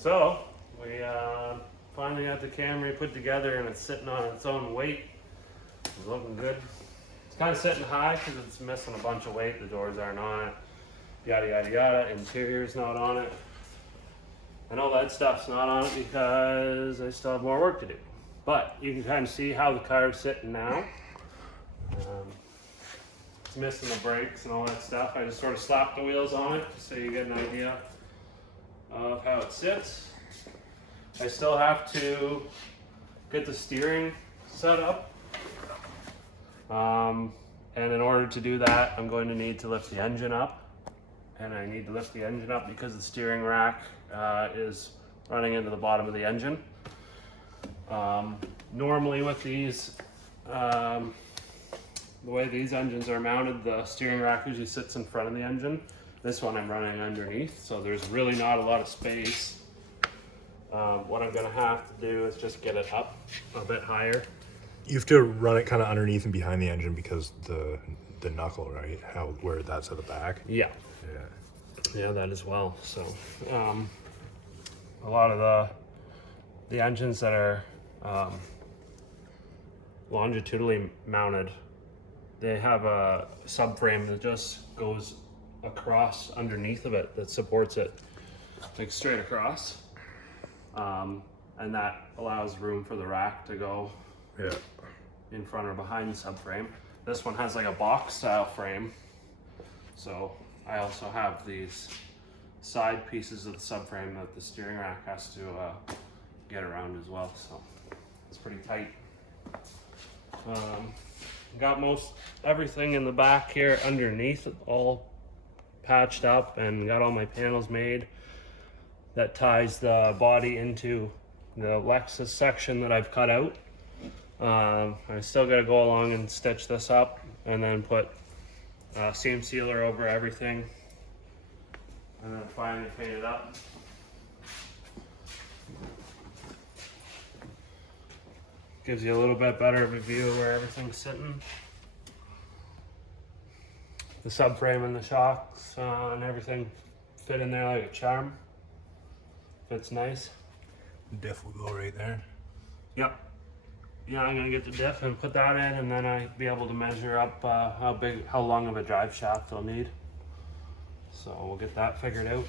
So we finally got the Camry put together and it's sitting on its own weight. It's looking good. It's kind of sitting high because it's missing a bunch of weight. The doors aren't on it. Yada yada yada. Interior's not on it. And all that stuff's not on it because I still have more work to do. But you can kind of see how the car is sitting now. It's missing the brakes and all that stuff. I just sort of slapped the wheels on it so you get an idea of how it sits. I still have to get the steering set up. And in order to do that, I'm going to need to lift the engine up. And I need to lift the engine up because the steering rack is running into the bottom of the engine. Normally with these, the way these engines are mounted, the steering rack usually sits in front of the engine. This one I'm running underneath, so there's really not a lot of space. What I'm gonna have to do is just get it up a bit higher. You have to run it kind of underneath and behind the engine because the knuckle, right? Where that's at the back. Yeah. Yeah, that as well. So a lot of the engines that are longitudinally mounted, they have a subframe that just goes across underneath of it that supports it, like straight across, and that allows room for the rack to go in front or behind the subframe. This one has like a box style frame, so I also have these side pieces of the subframe that the steering rack has to get around as well, so it's pretty tight. Got most everything in the back here underneath all patched up and got all my panels made. That ties the body into the Lexus section that I've cut out. I still got to go along and stitch this up and then put seam sealer over everything and then finally paint it up. Gives you a little bit better of a view of where everything's sitting. The subframe and the shocks and everything fit in there like a charm. Fits nice. Diff will go right there. Yep. Yeah, I'm gonna get the diff and put that in, and then I'll be able to measure up how long of a drive shaft I'll need. So we'll get that figured out.